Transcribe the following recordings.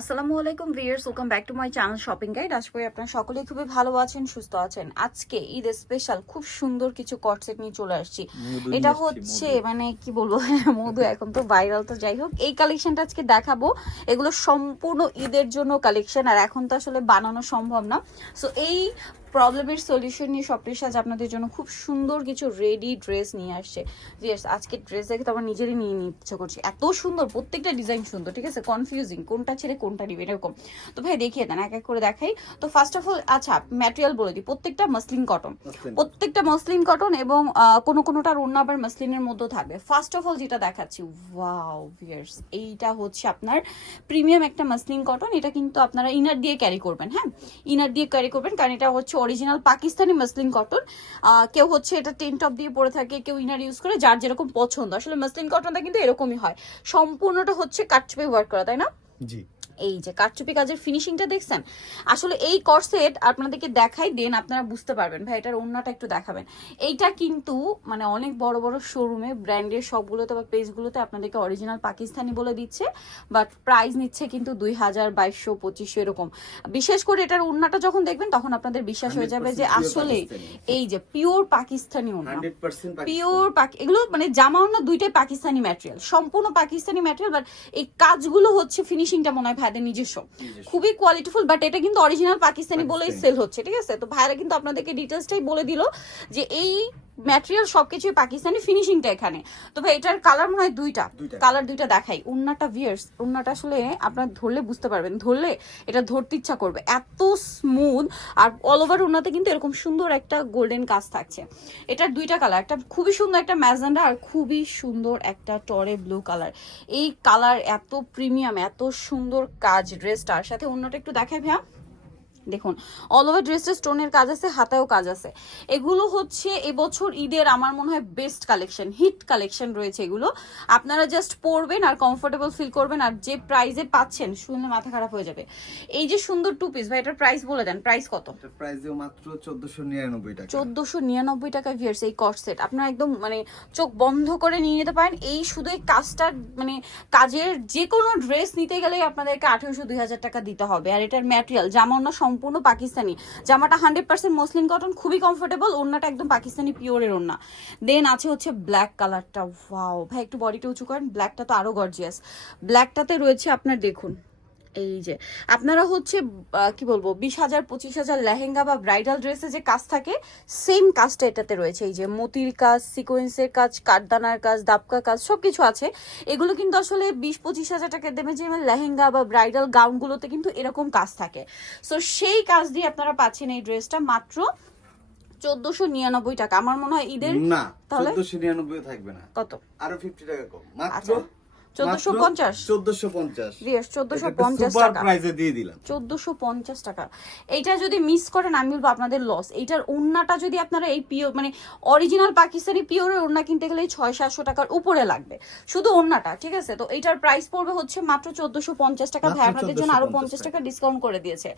আসসালামু আলাইকুম viewers welcome back to my channel shopping guide আশা করি আপনারা সকলেই খুবই ভালো আছেন সুস্থ আছেন। আজকে ঈদ স্পেশাল খুব সুন্দর কিছু কট সেট নিয়ে চলে আসছি। এটা হচ্ছে মানে কি বলব মধু এখন তো ভাইরাল তো যাই হোক। এই কালেকশনটা আজকে দেখাবো। এগুলো সম্পূর্ণ ঈদের জন্য কালেকশন আর এখন তো আসলে বানানো সম্ভব না। সো এই প্রবলেমের সলিউশন নিয়ে সপ্রিস আজ আপনাদের জন্য খুব সুন্দর কিছু রেডি ড্রেস নিয়ে আসছে। জিয়াস আজকে ড্রেস দেখে তো আমার নিজেরই নিয়ে নিতে ইচ্ছে করছি। এত সুন্দর প্রত্যেকটা ডিজাইন সুন্দর ঠিক আছে? কনফিউজিং কোনটা ছেড়ে কোনটা নিবে এরকম। তো ভাই দেখিয়ে দেন এক এক করে দেখাই। তো ফার্স্ট অফ অল আচ্ছা ম্যাটেরিয়াল বলে দিই। প্রত্যেকটা মসলিন কটন প্রত্যেকটা মসলিন কটন এবং কোনো কোনোটার অন্য আবার মসলিনের মধ্যেও থাকবে। ফার্স্ট অফ অল যেটা দেখাচ্ছি ওয়াও ভিয়ার্স এইটা হচ্ছে আপনার প্রিমিয়াম একটা মসলিন কটন এটা কিন্তু আপনারা ইনার দিয়ে ক্যারি করবেন হ্যাঁ? ইনার দিয়ে ক্যারি করবেন কারণ এটা হচ্ছে অরিজিনাল পাকিস্তানি মাসলিন কটন কেউ হচ্ছে এটা টেন টপ দিয়ে পরে থাকে, কেউ ইনার ইউজ করে, যার যেরকম পছন্দ। আসলে মাসলিন কটনটা কিন্তু এরকমই হয়। সম্পূর্ণটা হচ্ছে কাটচুপে ওয়ার্ক করা, তাই না? জি। এই যে কারচুপি কাজের ফিনিশিংটা দেখছেন? আসলে এই করসেট আপনাদেরকে দেখাই দেন আপনারা বুঝতে পারবেন। ভাই এটার অন্যটা একটু দেখাবেন। এইটা কিন্তু মানে অনেক বড় বড় শোরুমে ব্র্যান্ডের সবগুলোতে বা পেজগুলোতে আপনাদেরকে অরিজিনাল পাকিস্তানি বলে দিচ্ছে বাট প্রাইস নিচ্ছে কিন্তু দুই হাজার বাইশশো পঁচিশশো এরকম। বিশেষ করে এটার ওন্নাটা যখন দেখবেন তখন আপনাদের বিশ্বাস হয়ে যাবে যে আসলে এই যে পিওর পাকিস্তানি 100% পিওর এগুলো মানে জামা ওড়না দুইটাই পাকিস্তানি ম্যাটেরিয়াল সম্পূর্ণ পাকিস্তানি ম্যাটেরিয়াল বাট এই কাজগুলো হচ্ছে ফিনিশিংটা মনে হয় ভাইদের নিজস্ব। খুবই কোয়ালিটিফুল বাট এটা কিন্তু অরিজিনাল পাকিস্তানি বলেই সেল হচ্ছে ঠিক আছে? তো ভাইরা কিন্তু আপনাদেরকে ডিটেলসটাই বলে দিল যে এই ম্যাটেরিয়াল সবকিছুই পাকিস্তানি ফিনিশিংটা এখানে। তো ভাই এটার কালার মনে হয় দুইটা। কালার দুইটা দেখাই। উন্নাটা ভিয়ার্স উন্নাটা আসলে আপনার ধরলে বুঝতে পারবেন। ধরলে এটা ধরতে ইচ্ছা করবে। এত স্মুথ আর অল ওভার উন্নাতে কিন্তু এরকম সুন্দর একটা গোল্ডেন কাজ থাকছে। এটার দুইটা কালার একটা খুবই সুন্দর একটা ম্যাজেন্ডা আর খুবই সুন্দর একটা টরে ব্লু কালার এই কালার এত প্রিমিয়াম এত সুন্দর কাজ ড্রেসটার সাথে অন্যটা একটু দেখাই ভাইয়া। দেখুন অল ওভার ড্রেসে স্টোনের কাজ আছে হাতায়ও কাজ আছে। এগুলো হচ্ছে এবছর ঈদের আমার মনে হয় বেস্ট কালেকশন হিট কালেকশন রয়েছে এগুলো। আপনারা জাস্ট পরবেন আর কমফোর্টেবল ফিল করবেন আর যে প্রাইজে পাচ্ছেন শুনলে মাথা খারাপ হয়ে যাবে। এই যে সুন্দর টু পিস ভাই এটার প্রাইস বলে দেন প্রাইস কত? প্রাইস মাত্র 1499 টাকা। চোদ্দশো নিরানব্বই টাকা ভিয়ার্স এই কট সেট আপনারা একদম মানে চোখ বন্ধ করে নিয়ে নিতে পারেন। এই শুধু এই কাজটার মানে কাজের যে কোনো ড্রেস নিতে গেলেই আপনাদেরকে আঠেরোশো দুই হাজার টাকা দিতে হবে। আর এটার ম্যাটেরিয়াল জামা ওনা সম্পূর্ণ পাকিস্তানি। জামাটা হান্ড্রেড পার্সেন্ট মসলিন কটন খুবই কমফোর্টেবল ওড়নাটা একদম পাকিস্তানি পিওরের ওড়না। দেন আছে হচ্ছে ব্ল্যাক কালারটা ওয়াও ভাই, একটু বডিটা উঁচু করেন ব্ল্যাকটা তো আরও গর্জিয়াস ব্ল্যাকটাতে রয়েছে আপনার, দেখুন এই যে আপনারা হচ্ছে কি বলব বিশ হাজার পঁচিশ হাজার লেহেঙ্গা বা ব্রাইডাল ড্রেসে যে কাজ থাকে সেম কাজটা এটাতে রয়েছে। এই যে মতির কাজ সিকোয়েন্সের কাজ কাঠদানার কাজ দাপকা কাজ সব কিছু আছে। এগুলো কিন্তু আসলে বিশ পঁচিশ হাজার টাকা দেবে যে লেহেঙ্গা বা ব্রাইডাল গাউনগুলোতে কিন্তু এরকম কাজ থাকে। সো সেই কাজ দিয়ে আপনারা পাচ্ছেন এই ড্রেসটা মাত্র চোদ্দশো নিরানব্বই টাকা। আমার মনে হয় ঈদের না তাহলে? 1499 থাকবে না। কত? আরও 50 টাকা কম। মাত্র 1450? 1450 ভিয়ার্স চোদ্দশো পঞ্চাশ। টাকা। এইটা যদি মিস করেন আমি বলব আপনাদের লস এইটার ওড়নাটা যদি আপনারা এই পিওর মানে অরিজিনাল পাকিস্তানি পিওরের ওড়না কিনতে গেলে ছয় সাতশো টাকার উপরে লাগবে। শুধু ওড়নাটা ঠিক আছে? তো এইটার প্রাইস পড়বে হচ্ছে মাত্র চোদ্দশো পঞ্চাশ টাকা। ভাই আপনাদের জন্য আরও পঞ্চাশ টাকা ডিসকাউন্ট করে দিয়েছে।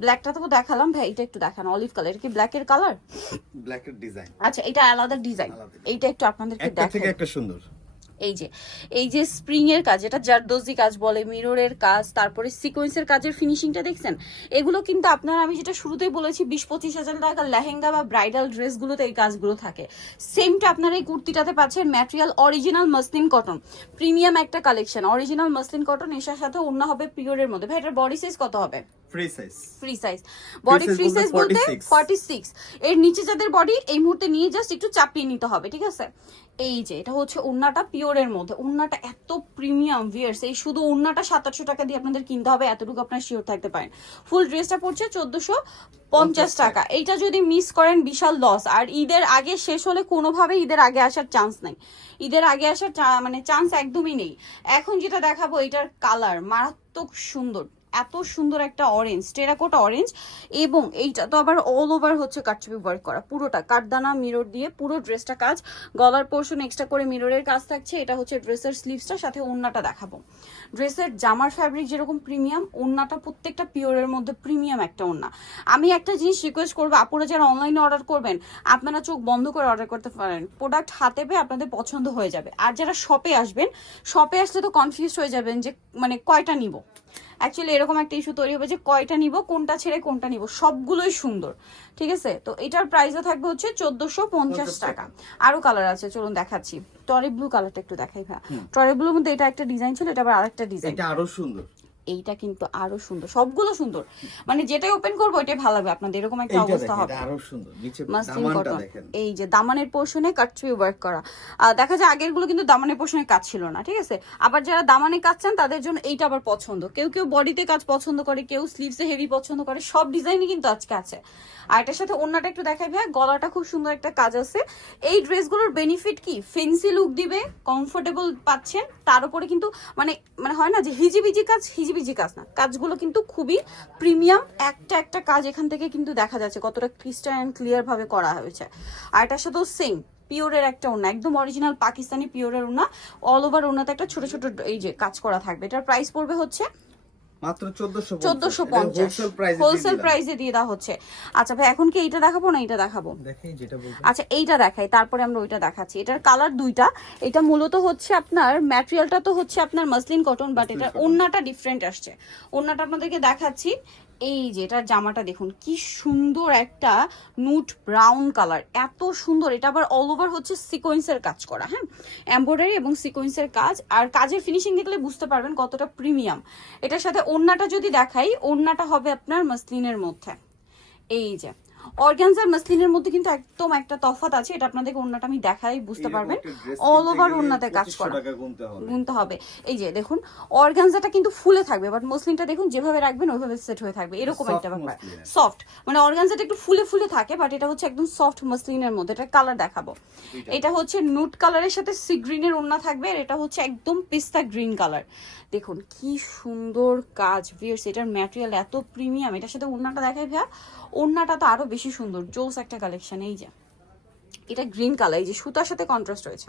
ব্ল্যাকটা তো দেখালাম ভাই এটা একটু দেখান। অলিভ কালার কি ব্ল্যাকের কালার ব্ল্যাক এর ডিজাইন আচ্ছা এটা আলাদা ডিজাইন এইটা একটু আপনাদেরকে থেকে একটা সুন্দর। এই যে এই যে স্প্রিং এর কাজ এটা জারদোজি কাজ বলে মিররের কাজ তারপরে সিকোয়েন্সের কাজের ফিনিশিংটা দেখছেন? এগুলো কিন্তু আপনার আমি যেটা শুরুতেই বলেছি বিশ পঁচিশ হাজার টাকার লেহেঙ্গা বা ব্রাইডাল ড্রেসগুলোতে এই কাজগুলো থাকে। সেমটা আপনারা এই কুর্তিটাতে পাচ্ছেন material original muslin cotton premium একটা কালেকশন অরিজিনাল মসলিন কটন এটার সাথে অন্য হবে পিওরের মধ্যে। ভাই এটার বডি সাইজ কত হবে? Free size free size body free size বলতে 46 ফর্টি সিক্স এর নিচে যাদের বডি এই মুহূর্তে নিয়ে জাস্ট একটু চাপিয়ে নিতে হবে ঠিক আছে? এই যে এটা হচ্ছে উন্নাটা পিওরের মধ্যে। উন্নাটা এত প্রিমিয়াম ভিয়ার্স এই শুধু উন্নাটা সাত আটশো টাকা দিয়ে আপনাদের কিনতে হবে এতটুকু আপনার শিওর থাকতে পারেন। ফুল ড্রেসটা পড়ছে চোদ্দশো পঞ্চাশ টাকা। এইটা যদি মিস করেন বিশাল লস আর ঈদের আগে শেষ হলে কোনোভাবে ঈদের আগে আসার চান্স নেই। ঈদের আগে আসার মানে চান্স একদমই নেই। এখন যেটা দেখাবো এটার কালার মারাত্মক সুন্দর। এত সুন্দর একটা অরেঞ্জ টেরাকোটা অরেঞ্জ এবং এইটা তো আবার অল ওভার হচ্ছে কাটচুপি ওয়ার্ক করা, পুরোটা কাঠদানা মিরর দিয়ে পুরো ড্রেসটা কাজ, গলার পোর্শন এক্সট্রা করে মিররের কাজ থাকছে, এটা হচ্ছে ড্রেসের স্লিভসটা সাথে ওড়নাটা দেখাবো। ড্রেসের জামার ফ্যাব্রিক যেরকম প্রিমিয়াম ওড়নাটা প্রত্যেকটা পিওরের মধ্যে প্রিমিয়াম একটা ওড়না আমি একটা জিনিস রিকোয়েস্ট করব আপনারা যারা অনলাইনে অর্ডার করবেন, আপনারা চোখ বন্ধ করে অর্ডার করতে পারেন। প্রোডাক্ট হাতে পেয়ে আপনাদের পছন্দ হয়ে যাবে। আর যারা শপে আসবেন শপে আসলে তো কনফিউজ হয়ে যাবেন যে মানে কয়টা নিব? অ্যাকচুয়ালি এরকম একটা ইস্যু তৈরি হবে যে কয়টা নিব কোনটা ছেড়ে কোনটা নিব সবগুলোই সুন্দর ঠিক আছে? তো এটার প্রাইসও থাকবে হচ্ছে চোদ্দশো পঞ্চাশ টাকা। আরও কালার আছে চলুন দেখাচ্ছি। টরে ব্লু কালারটা একটু দেখাই ভাই টরে ব্লুর মধ্যে এটা একটা ডিজাইন ছিল এটা আবার আরেকটা ডিজাইন এটা আরও সুন্দর। এইটা কিন্তু আরও সুন্দর। সবগুলো সুন্দর। মানে যেটাই ওপেন করব এটাই ভালো লাগবে। আপনাদের এরকম একটা অবস্থা হবে। আরও সুন্দর। নিচে কটন। এই যে দামানের পোর্শনে কাটছুই ওয়ার্ক করা। দেখা যায় আগেরগুলো কিন্তু দামানের পোর্শনে কাজ ছিল না ঠিক আছে? আবার যারা দামানে কাজ চান তাদের জন্য এইটা আবার পছন্দ। কেউ কেউ বডিতে কাজ পছন্দ করে কেউ স্লিভসে হেভি পছন্দ করে সব ডিজাইনই কিন্তু আজকে আছে। আর এটার সাথে অন্যটা একটু দেখাই ভাই গলাটা খুব সুন্দর একটা কাজ আছে। এই ড্রেসগুলোর বেনিফিট কি? ফেন্সি লুক দিবে কমফোর্টেবল পাচ্ছেন তার উপরে কিন্তু মানে মানে হয় না যে হিজিবিজি কাজ হিজিবিজি কাজ না। কাজগুলো কিন্তু খুবই প্রিমিয়াম। একটা একটা কাজ এখান থেকে কিন্তু দেখা যাচ্ছে কতটা ক্রিস্টাল অ্যান্ড ক্লিয়ার ভাবে করা হয়েছে। আর এটার সাথেও সেম পিওরের একটা ওনা একদম অরিজিনাল পাকিস্তানি পিওরের ওনা অল ওভার ওনাতে একটা ছোট ছোট এই যে কাজ করা থাকবে। এটার প্রাইস পড়বে হচ্ছে মাত্র 1450 চোদ্দশো পঞ্চাশ। হোলসেল প্রাইসে দিয়ে দেওয়া হচ্ছে। আচ্ছা ভাই এখন কি এইটা দেখাবো না দেখাবো? যেটা আচ্ছা এইটা দেখাই তারপরে আমরা ওইটা দেখাচ্ছি। এটার কালার দুইটা। এটা মূলত হচ্ছে আপনার ম্যাটেরিয়ালটা তো হচ্ছে আপনার মাসলিন কটন বাট এটার ওন্নাটা ডিফারেন্ট আসছে। ওন্নাটা আপনাদেরকে দেখাচ্ছি। এই যে, এটার জামাটা দেখুন, কি সুন্দর একটা নুট ব্রাউন কালার এত সুন্দর। এটা আবার অল ওভার হচ্ছে সিকোয়েন্সের কাজ করা হ্যাঁ? এম্ব্রয়ডারি এবং সিকোয়েন্সের কাজ, আর কাজের ফিনিশিং দেখলে বুঝতে পারবেন কতটা প্রিমিয়াম এটার সাথে ওড়নাটা যদি দেখাই, ওড়নাটা হবে আপনার মাসলিনের মধ্যে। এই যে অর্গানজার মাসলিনের মধ্যে কিন্তু একদম একটা তফাত আছে এটা আপনাদেরকে অন্যটা আমি দেখাই বুঝতে পারবেন। অল ওভার ওন্নাতে কাজ করা। গুনতে হবে। এই যে দেখুন অর্গানজাটা কিন্তু ফুলে থাকবে বাট মসলিনটা দেখুন যেভাবে রাখবেন ওইভাবে সেট হয়ে থাকবে। এরকম একটা ব্যাপার। সফট মানে অর্গানজাটা একটু ফুলে ফুলে থাকে বাট এটা হচ্ছে একদম সফট মসলিনের মধ্যে। এটা কালার দেখাবো। এটা হচ্ছে নুট কালারের সাথে সি গ্রিনের ওন্না থাকবে আর এটা হচ্ছে একদম পিস্তা গ্রিন কালার দেখুন কি সুন্দর কাজ ভিয়ার্স এটার ম্যাটেরিয়াল এত প্রিমিয়াম এটার সাথে ওন্নাটা দেখাই ভাইয়া। ওন্নাটা তো আরও বেশি সুন্দর জোস একটা কালেকশন এই যে। এটা গ্রিন কালার এই যে সুতার সাথে কন্ট্রাস্ট রয়েছে।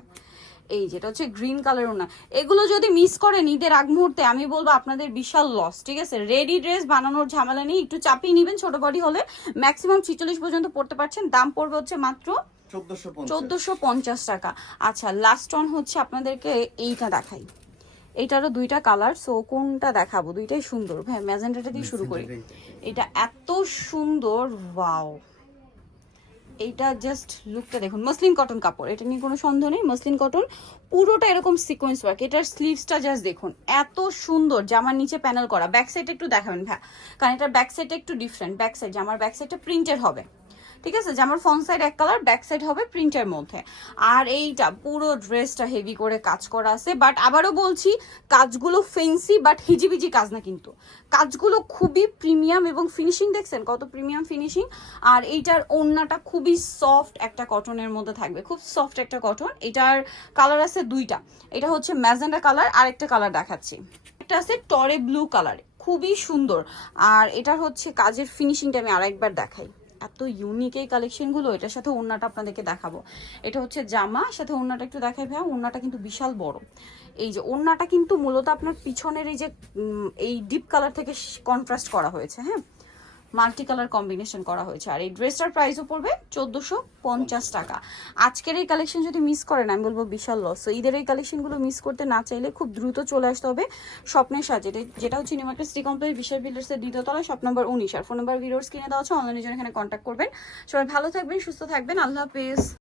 এই যেটা হচ্ছে গ্রিন কালার না এগুলো যদি মিস করেন ঈদের আগ মুহূর্তে আমি বলব আপনাদের বিশাল লস ঠিক আছে? রেডি ড্রেস বানানোর ঝামেলা নেই একটু চাপিয়ে নেবেন ছোট বডি হলে। ম্যাক্সিমাম ছিচল্লিশ পর্যন্ত পড়তে পারছেন দাম পড়বে হচ্ছে মাত্র 1450 চোদ্দোশো পঞ্চাশ টাকা। আচ্ছা লাস্ট অন হচ্ছে আপনাদেরকে এইটা দেখাই। এইটারও দুইটা কালার সো কোনটা দেখাবো? দুইটাই সুন্দর। হ্যাঁ ম্যাজেন্টাটা দিয়ে শুরু করি। এটা এত সুন্দর ওয়াও এইটা জাস্ট লুকটা দেখুন। মসলিন কটন কাপড় এটা নিয়ে কোনো সন্দেহ নেই। মসলিন কটন পুরোটা এরকম সিকোয়েন্স ওয়ার্ক এটার স্লিভসটা জাস্ট দেখুন। এত সুন্দর জামার নিচে প্যানেল করা। ব্যাক সাইড একটু দেখাবেন ভ্যা কারণ এটার ব্যাক সাইডটা একটু ডিফারেন্ট ব্যাক সাইড জামার ব্যাক সাইডটা প্রিন্টেড হবে। ঠিক আছে? জামার ফ্রন্ট সাইড এক কালার ব্যাক সাইড হবে প্রিন্টের মধ্যে। আর এইটা পুরো ড্রেসটা হেভি করে কাজ করা আছে। বাট আবারও বলছি, কাজগুলো ফেন্সি বাট হিজিবিজি কাজ না কিন্তু। কাজগুলো খুবই প্রিমিয়াম এবং ফিনিশিং দেখছেন? কত প্রিমিয়াম ফিনিশিং আর এইটার ওড়নাটা খুবই সফট একটা কটনের মধ্যে থাকবে। খুব সফট একটা কটন এটার কালার আছে দুইটা। এটা হচ্ছে ম্যাজেন্ডা কালার আর একটা কালার দেখাচ্ছি। একটা আছে টরে ব্লু কালার খুবই সুন্দর। আর এটার হচ্ছে কাজের ফিনিশিংটা আমি আরেকবার দেখাই। এত ইউনিক এই কালেকশনগুলো এটার সাথে ওড়নাটা আপনাদেরকে দেখাবো। এটা হচ্ছে জামা সাথে ওড়নাটা একটু দেখাই ভাই ওড়নাটা কিন্তু বিশাল বড়। এই যে ওড়নাটা কিন্তু মূলত আপনার পিছনের এই যে এই ডিপ কালার থেকে কন্ট্রাস্ট করা হয়েছে হ্যাঁ? মাল্টি কালার কম্বিনেশন করা হয়েছে। আর এই ড্রেসটার প্রাইসও পড়বে চোদ্দোশো পঞ্চাশ টাকা। আজকের এই কালেকশন যদি মিস করেন, আমি বলব বিশাল লস তো ঈদের এই কালেকশনগুলো মিস করতে না চাইলে খুব দ্রুত চলে আসতে হবে স্বপ্নের সাজে। যেটা- হচ্ছে New Market city complex Bishal বিল্ডার্সের দ্বিতীয়তলা শপ নম্বর উনিশ। আর ফোন নম্বর ভিডিওস কিনে দেওয়া আছে অনলাইনে জন্য এখানে কন্ট্যাক্ট করবেন। সবাই ভালো থাকবেন, সুস্থ থাকবেন। আল্লাহ হাফেজ।